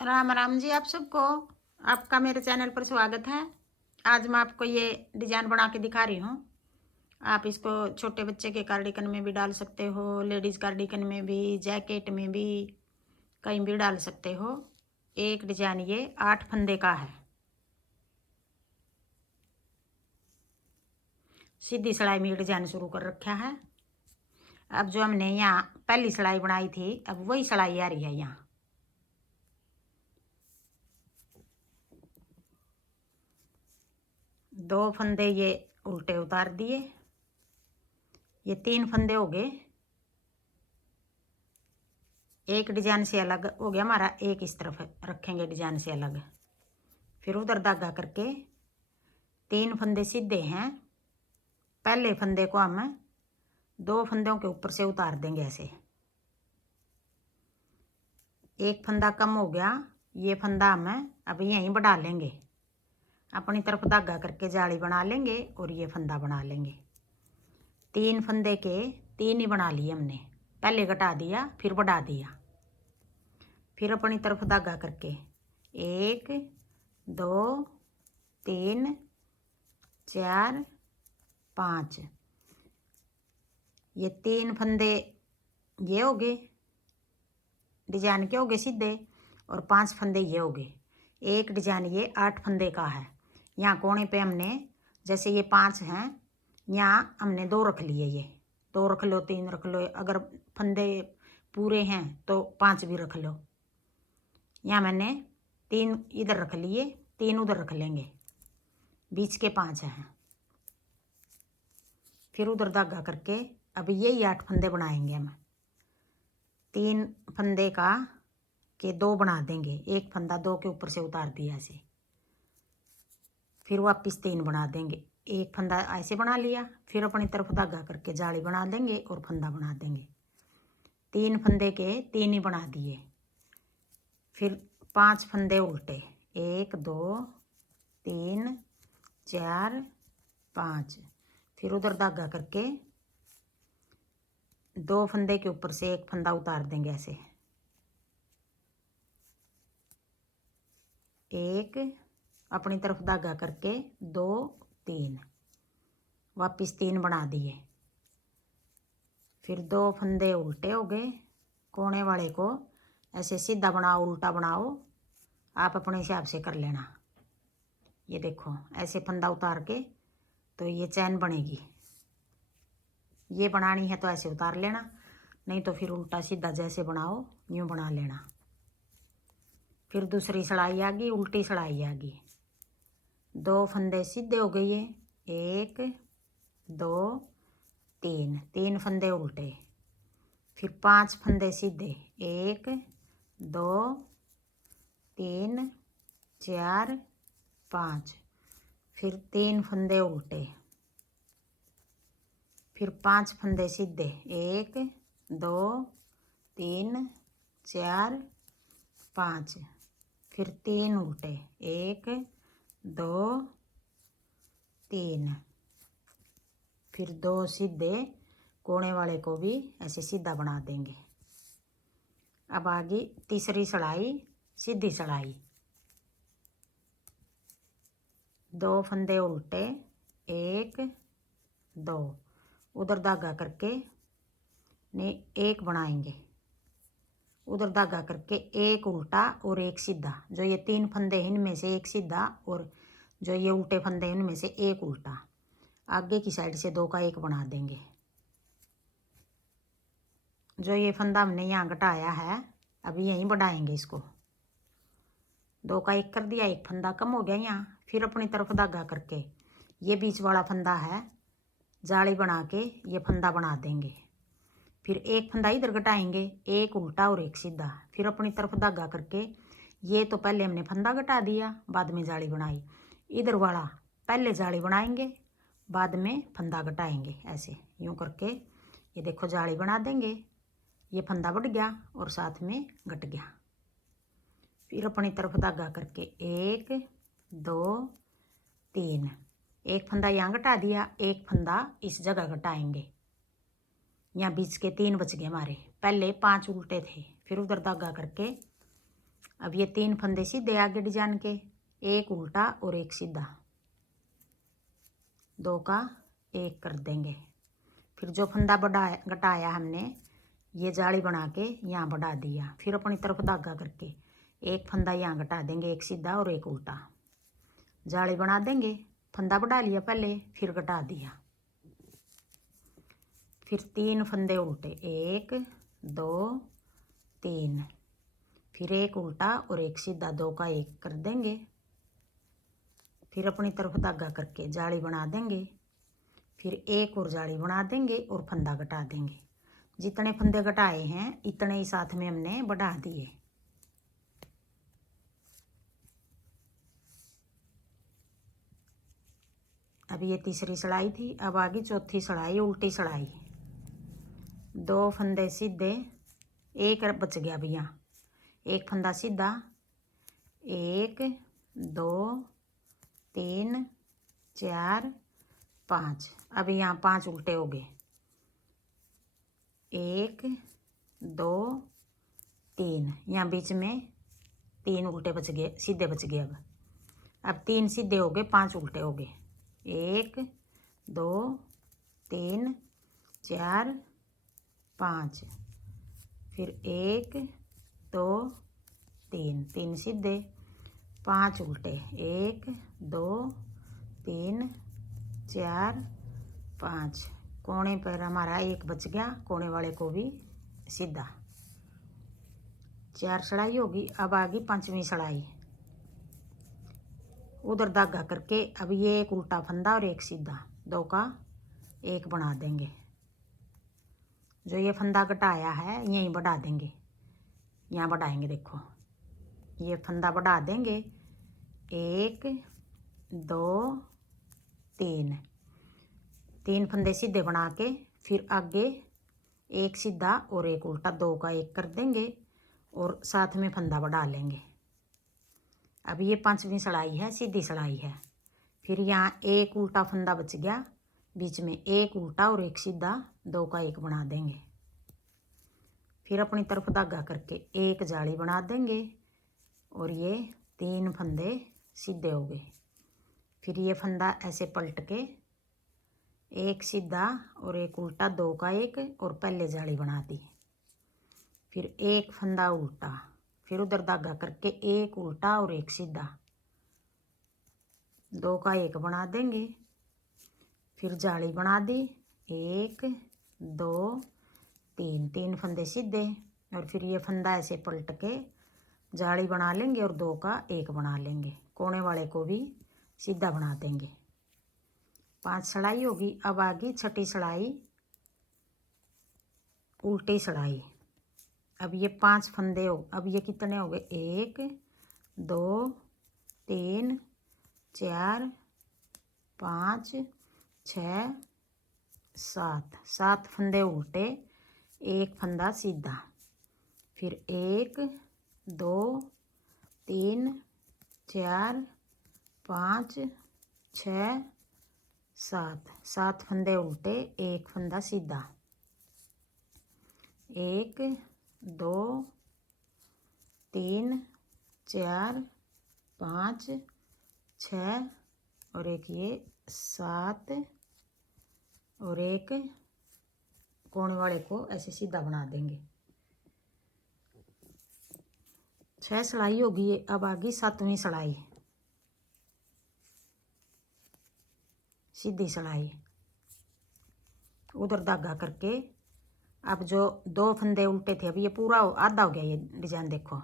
राम राम जी आप सबको। आपका मेरे चैनल पर स्वागत है। आज मैं आपको ये डिजाइन बना के दिखा रही हूँ। आप इसको छोटे बच्चे के कार्डिगन में भी डाल सकते हो, लेडीज़ कार्डिगन में भी, जैकेट में भी, कहीं भी डाल सकते हो। एक डिजाइन ये 8 फंदे का है। सीधी सिलाई में डिजाइन शुरू कर रखा है। अब जो हमने यहाँ पहली सिलाई बनाई थी, अब वही सिलाई आ रही है। यहाँ 2 फंदे ये उल्टे उतार दिए। ये 3 फंदे हो गए। एक डिजाइन से अलग हो गया हमारा, एक इस तरफ रखेंगे डिजाइन से अलग। फिर उधर धागा करके 3 फंदे सीधे हैं। पहले फंदे को हम 2 फंदों के ऊपर से उतार देंगे ऐसे। एक फंदा कम हो गया, ये फंदा हम अब यहीं बढ़ा लेंगे। अपनी तरफ धागा करके जाली बना लेंगे और ये फंदा बना लेंगे। 3 फंदे के 3 ही बना लिए हमने। पहले घटा दिया फिर बढ़ा दिया। फिर अपनी तरफ धागा करके 1 2 3 4 5, ये 3 फंदे ये हो गए डिजाइन के, हो गए सीधे, और 5 फंदे ये हो गए। एक डिजाइन ये 8 फंदे का है। यहाँ कोने पे हमने जैसे ये 5 हैं, यहाँ हमने 2 रख लिए। ये 2 रख लो, 3 रख लो, अगर फंदे पूरे हैं तो 5 भी रख लो। यहाँ मैंने 3 इधर रख लिए, 3 उधर रख लेंगे, बीच के 5 हैं। फिर उधर धागा करके अब यही 8 फंदे बनाएंगे हम। 3 फंदे का के 2 बना देंगे। एक फंदा 2 के ऊपर से उतार दिया ऐसे। फिर वापस 3 बना देंगे। एक फंदा ऐसे बना लिया, फिर अपनी तरफ धागा करके जाली बना देंगे और फंदा बना देंगे। 3 फंदे के 3 ही बना दिए। फिर 5 फंदे उल्टे, 1 2 3 4 5। फिर उधर धागा करके 2 फंदे के ऊपर से एक फंदा उतार देंगे ऐसे। एक, अपनी तरफ धागा करके 2 3, वापस 3 बना दिए। फिर 2 फंदे उल्टे हो गए। कोने वाले को ऐसे सीधा बनाओ, उल्टा बनाओ, आप अपने हिसाब से कर लेना। ये देखो ऐसे फंदा उतार के तो ये चैन बनेगी। ये बनानी है तो ऐसे उतार लेना, नहीं तो फिर उल्टा सीधा जैसे बनाओ यूँ बना लेना। फिर दूसरी सिलाई आ गई, उल्टी सिलाई आ गई। 2 फंदे सीधे हो गए, 1 2 3, 3 फंदे उल्टे। फिर 5 फंदे सीधे, 1 2 3 4 5। फिर 3 फंदे उल्टे। फिर 5 फंदे सीधे, 1 2 3 4 5। फिर 3 उल्टे, 1 2 3। फिर 2 सीधे, कोने वाले को भी ऐसे सीधा बना देंगे। अब आ गई तीसरी सिलाई, सीधी सिलाई। 2 फंदे उल्टे, 1 2, उधर धागा करके ने एक बनाएंगे। उधर धागा करके एक उल्टा और एक सीधा। जो ये 3 फंदे हैं इनमें से एक सीधा, और जो ये उल्टे फंदे हैं इनमें से एक उल्टा। आगे की साइड से 2 का 1 बना देंगे। जो ये फंदा हमने यहाँ घटाया है, अभी यहीं बढ़ाएंगे इसको। 2 का 1 कर दिया, एक फंदा कम हो गया यहाँ। फिर अपनी तरफ धागा करके ये बीच वाला फंदा है, जाली बना के ये फंदा बना देंगे। फिर एक फंदा इधर घटाएंगे, एक उल्टा और एक सीधा। फिर अपनी तरफ धागा करके ये तो पहले हमने फंदा घटा दिया, बाद में जाली बनाई। इधर वाला पहले जाली बनाएंगे, बाद में फंदा घटाएंगे। ऐसे यूँ करके ये देखो जाली बना देंगे। ये फंदा बढ़ गया और साथ में घट गया। फिर अपनी तरफ धागा करके 1 2 3, एक फंदा यहाँ घटा दिया, एक फंदा इस जगह घटाएंगे। यहाँ बीच के 3 बच गए हमारे। पहले 5 उल्टे थे, फिर उधर धागा करके अब ये 3 फंदे सीधे आगे डिजाइन के, एक उल्टा और एक सीधा, 2 का 1 कर देंगे। फिर जो फंदा घटाया हमने ये जाली बना के यहाँ बढ़ा दिया। फिर अपनी तरफ धागा करके एक फंदा यहाँ घटा देंगे, एक सीधा और एक उल्टा, जाली बना देंगे। फंदा बढ़ा लिया पहले, फिर घटा दिया। फिर 3 फंदे उल्टे, 1 2 3, फिर एक उल्टा और एक सीधा, 2 का 1 कर देंगे। फिर अपनी तरफ धागा करके जाली बना देंगे। फिर एक और जाली बना देंगे और फंदा घटा देंगे। जितने फंदे घटाए हैं इतने ही साथ में हमने बढ़ा दिए। अब ये तीसरी सिलाई थी। अब आगे चौथी सिलाई, उल्टी सिलाई। 2 फंदे सीधे, एक बच गया अब यहाँ, एक फंदा सीधा, 1 2 3 4 5। अब यहाँ 5 उल्टे हो गए, 1 2 3, यहाँ बीच में 3 उल्टे बच गए, सीधे बच गए। अब 3 सीधे हो गए, 5 उल्टे हो गए, 1 2 3 4 5, फिर 1 2 3, 3 सीधे 5 उल्टे, 1 2 3 4 5, कोने पर हमारा 1 बच गया, कोने वाले को भी सीधा। 4 सिलाई होगी। अब आ गई 5वीं सिलाई। उधर धागा करके अब ये एक उल्टा फंदा और एक सीधा, 2 का 1 बना देंगे। जो ये फंदा घटाया है यहीं बढ़ा देंगे, यहाँ बढ़ाएंगे। देखो ये फंदा बढ़ा देंगे, 1 2 3, 3 फंदे सीधे बना के फिर आगे एक सीधा और एक उल्टा, 2 का 1 कर देंगे और साथ में फंदा बढ़ा लेंगे। अब ये 5वीं सिलाई है, सीधी सिलाई है। फिर यहाँ एक उल्टा फंदा बच गया, बीच में एक उल्टा और एक सीधा, 2 का 1 बना देंगे। फिर अपनी तरफ धागा करके एक जाली बना देंगे और ये 3 फंदे सीधे हो गए। फिर ये फंदा ऐसे पलट के एक सीधा और एक उल्टा, 2 का 1 और पहले जाली बना दी। फिर एक फंदा उल्टा, फिर उधर धागा करके एक उल्टा और एक सीधा, 2 का 1 बना देंगे। फिर जाली बना दी, 1 2 3, 3 फंदे सीधे और फिर ये फंदा ऐसे पलट के जाली बना लेंगे और 2 का 1 बना लेंगे, कोने वाले को भी सीधा बना देंगे। 5 सिलाई होगी। अब आ गई 6ठी सिलाई, उल्टी सिलाई। अब ये 5 फंदे हो, अब ये कितने हो गए, 1 2 3 4 5 6 7, 7 फंदे उल्टे, एक फंदा सीधा, फिर 1 2 3 4 5 6 7, 7 फंदे उल्टे, एक फंदा सीधा, 1 2 3 4 5 6 और एक ये 7 और एक कोने वाले को ऐसे सीधा बना देंगे। 6 सिलाई होगी। अब आ गई 7वीं सिलाई, सीधी सिलाई। उधर धागा करके अब जो 2 फंदे उल्टे थे, अब ये पूरा आधा हो गया ये डिजाइन। देखो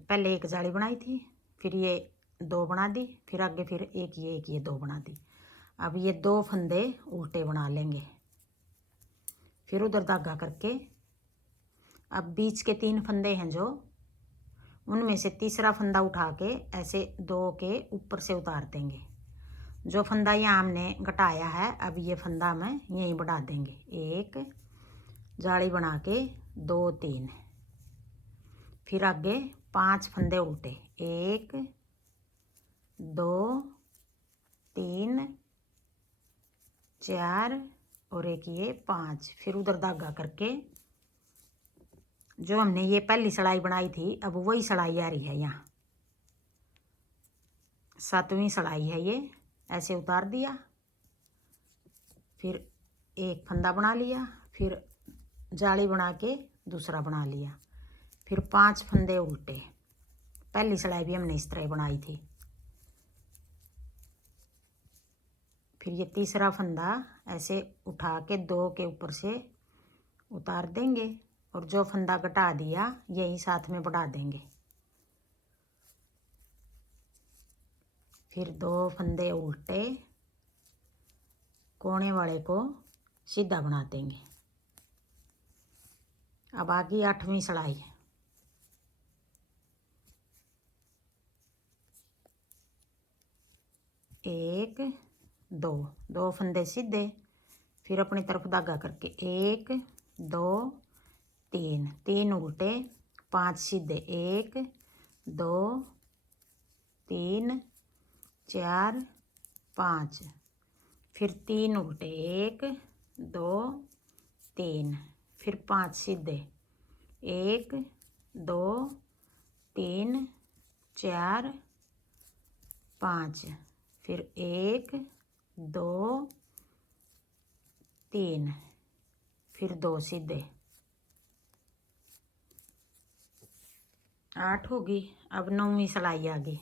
पहले एक जाली बनाई थी, फिर ये 2 बना दी, फिर आगे फिर एक ये 2 बना दी। अब ये 2 फंदे उल्टे बना लेंगे। फिर उधर धागा करके अब बीच के 3 फंदे हैं जो, उनमें से तीसरा फंदा उठा के ऐसे 2 के ऊपर से उतार देंगे। जो फंदा यहाँ हमने घटाया है अब ये फंदा में यहीं बढ़ा देंगे, एक जाली बना के 2 3, फिर आगे 5 फंदे उल्टे, 1 2 3 4 और एक ये 5। फिर उधर धागा करके जो हमने ये पहली सिलाई बनाई थी अब वही सिलाई आ रही है यहाँ, 7वीं सिलाई है ये। ऐसे उतार दिया, फिर एक फंदा बना लिया, फिर जाली बना के दूसरा बना लिया, फिर 5 फंदे उल्टे। पहली सिलाई भी हमने इस तरह बनाई थी। फिर ये तीसरा फंदा ऐसे उठा के 2 के ऊपर से उतार देंगे और जो फंदा घटा दिया यही साथ में बढ़ा देंगे। फिर 2 फंदे उल्टे, कोने वाले को सीधा बना देंगे। अब आ गई 8वीं सिलाई। एक, दो फंदे सीधे, फिर अपनी तरफ धागा करके 1 2 3 उल्टे, 5 सीधे, 1 2 3 4 5, फिर 3 उल्टे, 1 2 3, फिर 5 सीधे, 1 2 3 4 5, फिर 1 2 3, फिर 2 सीधे। 8 होगी। अब 9वीं सिलाई आ गई।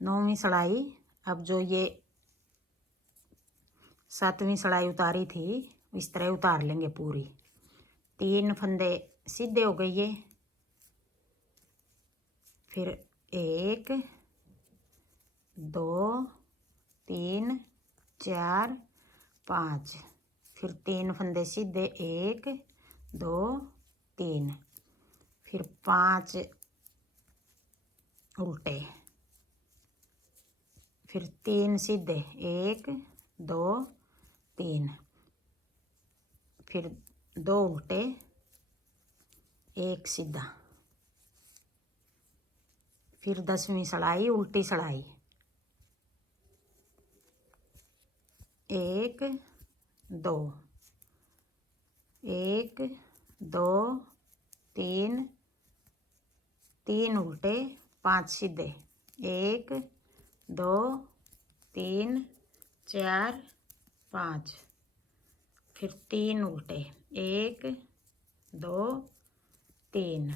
9वीं सिलाई, अब जो ये 7वीं सिलाई उतारी थी इस तरह उतार लेंगे पूरी। 3 फंदे सीधे हो गए ये, फिर 1 2 3 4 5, फिर 3 फंदे सीधे, 1 2 3, फिर 5 उल्टे, फिर 3 सीधे, 1 2 3, फिर 2 उल्टे, 1 सीधा, फिर 10वीं सिलाई उल्टी सिलाई। 1 2 1 2 3 3 उल्टे, 5 सीधे, 1 2 3 4 5, फिर 3 उल्टे, 1 2 3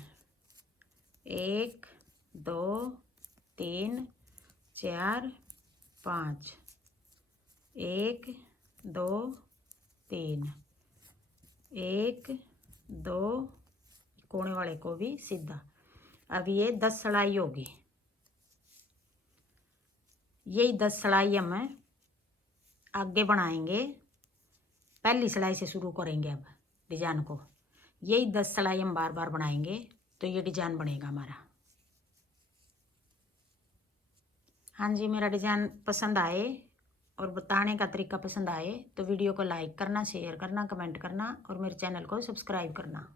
1 2 3 4 5, 1 2 3 1 2, कोने वाले को भी सीधा। अब ये 10 सिलाई होगी। यही 10 सिलाई हम आगे बनाएंगे। पहली सिलाई से शुरू करेंगे अब डिजाइन को। यही 10 सिलाई हम बार बार बनाएंगे तो ये डिजाइन बनेगा हमारा। हाँ जी, मेरा डिजाइन पसंद आए और बताने का तरीका पसंद आए तो वीडियो को लाइक करना, शेयर करना, कमेंट करना और मेरे चैनल को सब्सक्राइब करना।